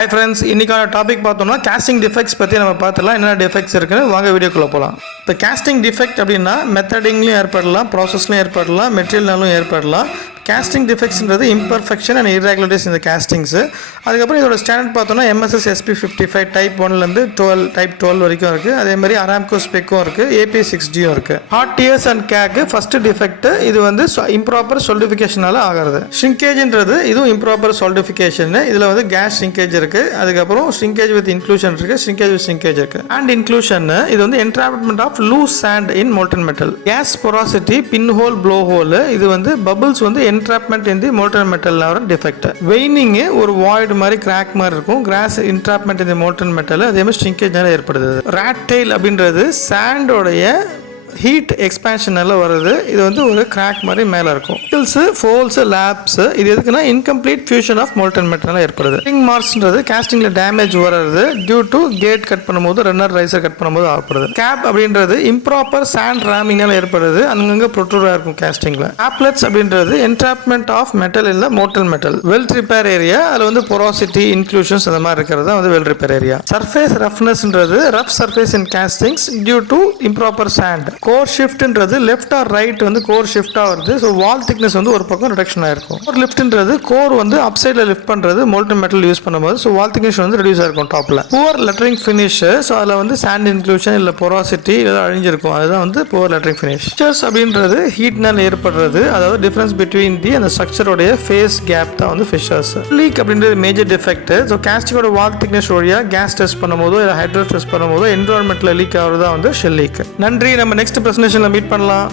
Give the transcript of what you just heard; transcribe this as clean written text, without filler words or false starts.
Hi friends, இன்னைக்கான topic பார்த்தோம்னா costing defects பற்றி நம்ம பார்த்துலாம். என்ன டிஃபெக்ட்ஸ் இருக்குன்னு வாங்க வீடியோக்குள்ளே போகலாம். இப்போ காஸ்டிங் டிஃபெக்ட் அப்படின்னா மெத்தடிங்லையும் ஏற்படலாம், ப்ராசஸ்லையும் ஏற்படலாம், மெட்டீரியல்னாலும் ஏற்படலாம். காஸ்டிங் டிஃபெக்ட்ஸ்ன்றது இம்பர்ஃபெக்ஷன் அண்ட் இர்ரெகுலரிட்டிஸ் இந்த காஸ்டிங்ஸு. அதுக்கப்புறம் இதோட ஸ்டாண்டர்ட் பார்த்தோம்னா MSS SP55 டைப் 1லேருந்து டைப் 12 வரைக்கும் இருக்குது. அதேமாதிரி அராம்கோ ஸ்பெக்கும் இருக்குது, AP6Gயும் இருக்குது. RTS and cake first defect. இது வந்து இம்ப்ராப்பர் சொலிடிஃபிகேஷனால் ஆகிறது. ஷ்ரிங்கேஜ்ன்றது இதுவும் இம்ப்ராப்பர் சொலிடிஃபிகேஷன். இதில் வந்து கேஸ் ஷ்ரிங்கேஜ் இருக்குது, அதுக்கப்புறம் ஷ்ரிங்கேஜ் வித் இன்க்ளூஷன் இருக்குது, ஷ்ரிங்கேஜ் வித் ஷ்ரிங்கேஜ் இருக்குது. அண்ட் இன்க்ளூஷன் இது வந்து entrapment of loose sand in molten metal. Gas porosity, pin hole, blow hole, இது வந்து பபிள்ஸ் வந்து entrapment in the molten metal வர டிஃபெக்ட். வெயினிங் ஒரு வாய்டு மாதிரி கிராக் மாதிரி இருக்கும். Cross entrapment in the molten metal அதே மாதிரி ஷ்ரிங்கேஜ்னால ஏற்படுது. ராட் டெயில் அப்படின்றது சாண்டோடைய ஹீட் எக்ஸ்பேன்ஷனால வருது. இது வந்து ஒரு கிராக் மாதிரி மேலே இருக்கும். ஹில்ஸு, ஃபோல்ஸு, லேப்ஸு இது எதுக்குன்னா இன்கம்ப்ளீட் ஃபியூஷன் ஆஃப் மோல்டன் மெட்டலாக ஏற்படுது. ரிங் மார்க்ஸ்ன்றது காஸ்டிங்கில் டேமேஜ் வர்றது டியூ டு கேட் கட் பண்ணும்போது, ரன்னர் ரைசர் கட் பண்ணும்போது ஏற்படுது. கேப் அப்படின்றது இம்ப்ராப்பர் சாண்ட் ராமிங்னால ஏற்படுது. அங்கங்கே ப்ரொட்ரூடாக இருக்கும் காஸ்டிங்கில். ஆப்லெட்ஸ் அப்படின்றது என்ட்ராப்மெண்ட் ஆஃப் மெட்டல் இல்லை molten metal. Weld repair area, அதில் வந்து பொராசிட்டி, இன்க்ளூஷன்ஸ் அந்த மாதிரி இருக்கிறது தான் வந்து வெல்ட் ரிப்பேர் ஏரியா. சர்ஃபேஸ் ரஃப்னஸ்ன்றது rough surface in castings due to improper sand. Core ஷிஃப்ட்ன்றது லெஃப்ட் ஆர் ரைட் வந்து கோர் ஷிஃப்டாக வருது. ஸோ வால் திக்னஸ் வந்து ஒரு பக்கம் ரிடக்ஷன் ஆயிருக்கும். கோர் லிஃப்ட்ன்றது கோர் வந்து அப் சைடில் லிஃப்ட் பண்ணுறது மோல்டன் மெட்டல் யூஸ் பண்ணும்போது. ஸோ வால் திக்னஸ் வந்து ரெடியூஸ் ஆயிருக்கும் டாப்பில். Poor lettering finish. ஸோ அதில் வந்து சாண்ட் இன்க்ளூஷன் இல்லை பொராசிட்டி இதெல்லாம் அழிஞ்சிருக்கும். அதுதான் வந்து புவர் லெட்டரிங் ஃபினிஷ். ஃபிச்சர்ஸ் அப்படின்றது ஹீட்னால் ஏற்படுறது, அதாவது டிஃபரன்ஸ் பிட்வீன் அந்த ஸ்ட்ரக்சரோடைய ஃபேஸ் கேப் தான் வந்து ஃபிஷர்ஸ். லீக் அப்படின்றது மேஜர் டிஃபெக்ட். ஸோ காஸ்டிங்கோட வால் திக்னஸ் வழியாக கேஸ் டெஸ்ட் பண்ணும்போதோ இல்லை ஹைட்ரோ டெஸ்ட் பண்ணும்போதோ என்விரான்மெண்ட்டில் லீக் ஆகுறது தான் வந்து ஷெல் லீக். நன்றி. நம்ம நெக்ஸ்ட் பிரசன்டேஷன்ல மீட் பண்ணலாம்.